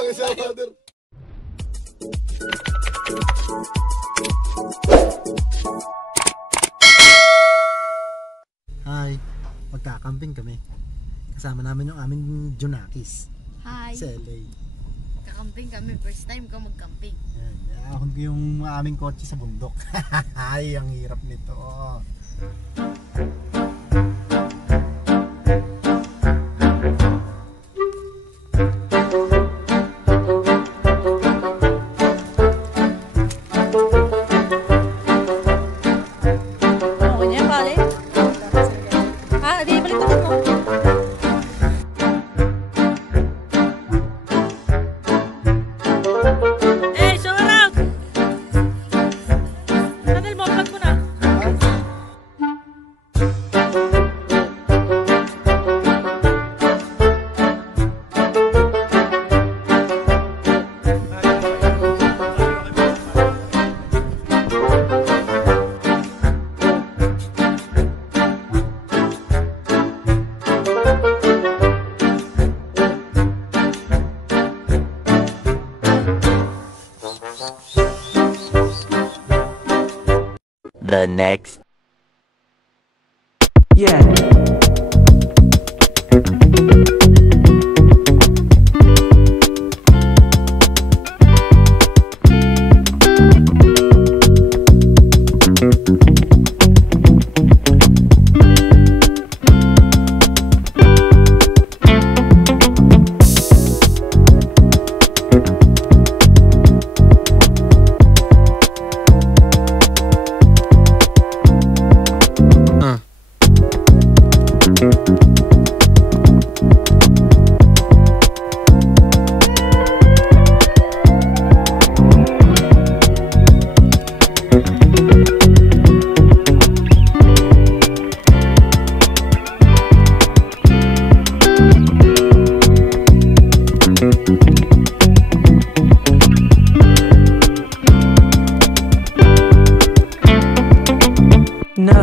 Isa, brother. Hi, magkakamping kami. Kasama namin yung aming Junakis. Hi. Sa LA. Kakamping kami. First time ko magcamping. Yan, ahon ko yung aming kotse sa bundok. Ay, ang hirap nito. The next. Yeah. No.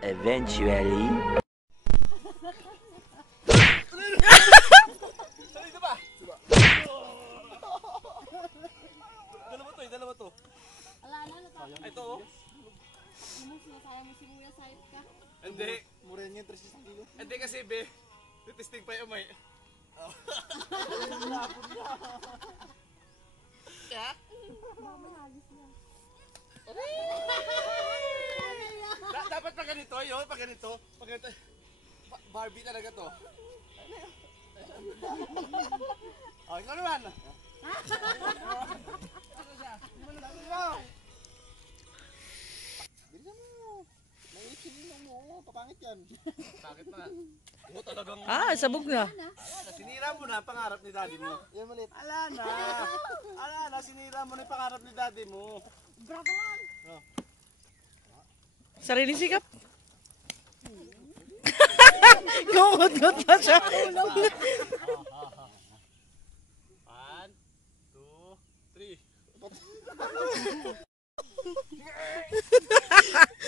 Eventually. Dalawa to. Alala na tayo. Ito oh. Ano sinasayang mo sibuyas sahit ka? Hindi. Mura yan 300 kilo. Hindi kasi be. Titisting pa yung may. Dapat pag ganito, yun, pag ganito. Barbie talaga to. Oh, ikaw naman. Bilisan mo. May sinilang mo. Papangit yan. Bakit na? Mo talagang... Sabog na. Sinira mo na ang pangarap ni daddy mo. Yan malit. Ala na, sinira mo na yung pangarap ni daddy mo. Bravo lang. Oh. Sariling sikap. Gungot-gungot pa siya. 1, 2, 3.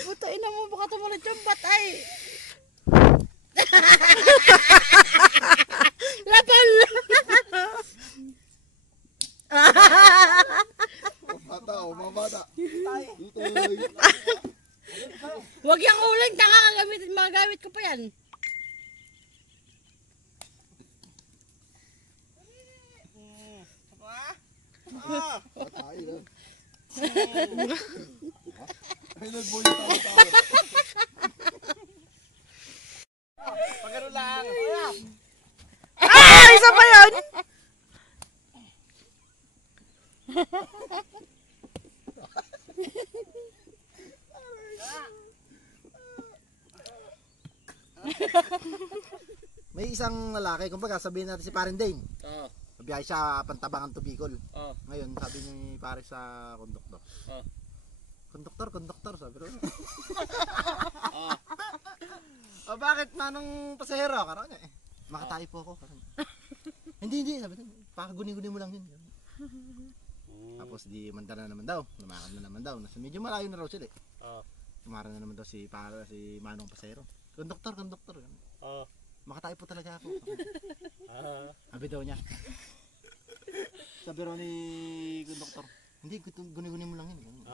Buta ina mo, baka tumulat yung batay. Laban! Bata, mga bata. Huwag yung uling, tanga ka gamitin, mga gamit ko pa yan. Patay na. Ay, nagboy yung tawa-tawa. Pagano lang. Isa pa yun! May isang lalaki, kumbaga sabihin natin si Parin Dane. Oo. Biyahe siya Pantabangan to Bicol. Oo. Ngayon sabi ni pare sa konduktor. Oo. Konduktor, sabi ko. O bakit manong pasahero? Karoon niya eh. Makatayo po ako. Hindi, sabi ko. pakaguni-guni mo lang yun. Tapos di manda na naman daw, lumakad na naman daw. Medyo malayo na raw sila eh. Tumara na naman daw si Manong Pasero. Konduktor. Makatayo po talaga ako. Sabi daw niya. Sabi raw ni konduktor, hindi, guni-guni mo lang yun.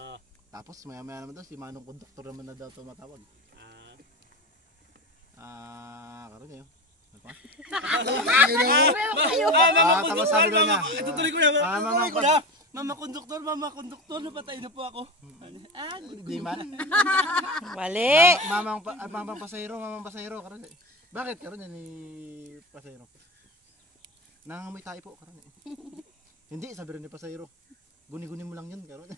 Tapos maya-maya naman daw si Manong Konduktor naman na daw tumatawag. Karoon niya yun. Ano pa? Tapos sabi daw niya. Tutuloy ko na. Mama konduktor, napatay na po ako. Hindi man. Mali. Mamang pasahero, karoon eh. Bakit karoon niya ni pasahero? Nangangamoy tayo po, karoon eh. Hindi, sabi rin ni pasahero. Guni-guni mo lang yun, karoon.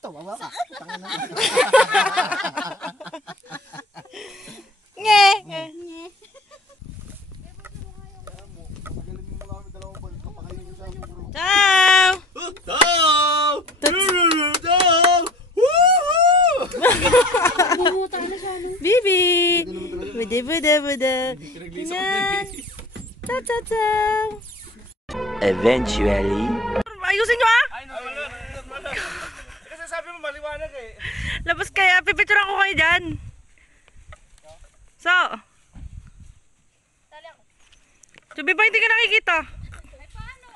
Tawawa ka. Tanga na. Nge. Ciao. Bibi. Buda. Yan. Ciao. Eventually. Ayusin nyo ah. Kasi sabi mo maliwanag eh. Labas kaya, pipicture ako kayo dyan. So. Sabi ba hindi ka nakikita? Ay, paano?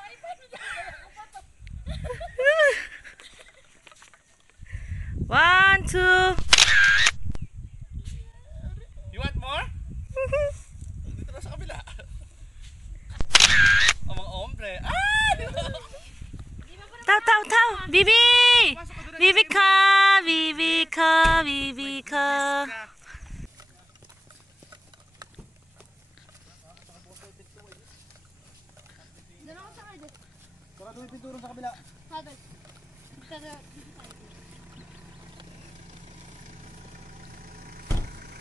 One, two. You want more? Dito na sa kabila. O mga ombre. Tao. Bibi! Bibi ka. Doon ako sa kanya. Sarado yung pinturon sa kabila. Sabi.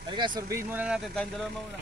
Halika, surveyin muna natin. Tayong dalawa muna.